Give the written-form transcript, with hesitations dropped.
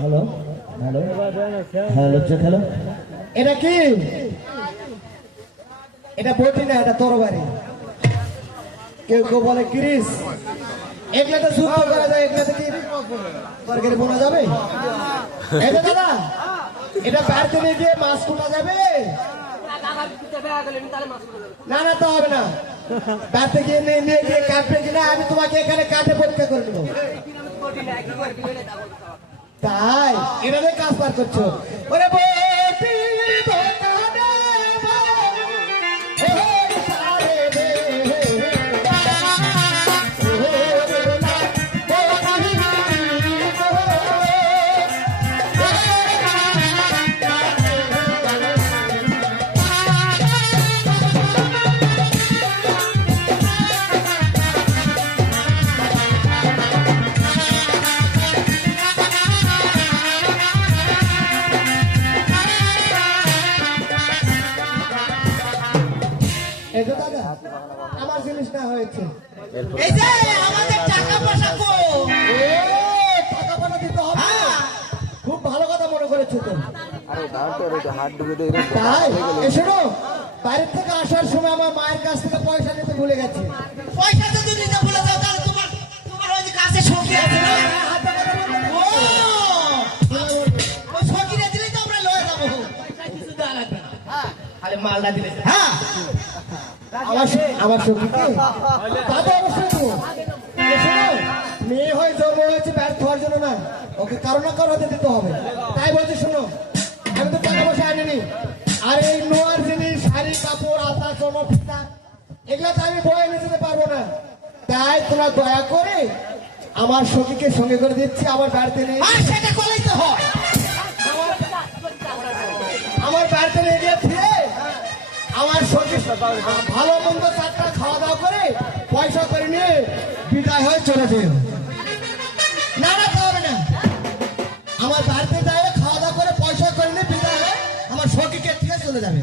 Hello hello hello check hello. এটা কি? এটা বটি না, এটা তরবারি। কেউ কেউ বলে ক্রিস। এগুলাতে যুদ্ধ করা যায়, এগুলাতে কি তরকারি বোনা যাবে? এটা দাদা, এটা বাড়িতে নিয়ে গিয়ে মাছ কোটা যাবে? না না, তো হবে না। বাড়িতে গিয়ে নিয়ে গিয়ে কাটবে কিনা আমি তোমাকে এখানে কাটে পরীক্ষা করে দেবো। তাই এভাবে কাজ পার করছো? ওরে বটি দোকানে আমার জিনিস না হয়েছে। এই যে আমাদের টাকা পয়সা কো, টাকা পয়সা দিতে হবে। খুব ভালো কথা মনে করেছো তো। তাই শোনো, বাইরে থেকে আসার সময় আমার মায়ের কাছ থেকে পয়সা নিতে ভুলে গেছে। পয়সা যদি দিতে ভুলে যাও তাহলে তোমার ওই যে কাছে সঙ্গী আছে না, ওই সঙ্গীটা দিলেই তো আমরা লয়ে যাবো। কিছু দেওয়া লাগবে না, খালি মালটা দিলে। হ্যাঁ, আমার সঙ্গীকে তাদের অবশ্যই দেবো। শোনো, মেয়ে হয়ে জন্ম হয়েছে ব্যর্থ হওয়ার জন্য না, ওকে কারো না কারো হাতে দিতে হবে। তাই বলছি শোনো, আমি তো টাকা পয়সা আনিনি। আর এই নোয়ার জিনিস, শাড়ি কাপড়, আতা চমক ফিতা, এগুলা তো আমি বয়ে নিয়ে যেতে পারবো না। তাই তোমরা দয়া করে আমার সখীকে সঙ্গে করে দিচ্ছি আমার বাড়িতে নিয়ে। সেটা করলেই তো হয়। আমার বাড়িতে নিয়ে গিয়ে ফিরে আমার সখী ভালো মন্দ চারটা খাওয়া দাওয়া করে পয়সা করে নিয়ে বিদায় হয়ে চলে যেও। না না, তা হবে না। আমার বাড়িতে যাই, খাওয়া দাওয়া করে পয়সা করে নিয়ে বিদায় হয়ে আমার সখীকে ঠিক চলে যাবে।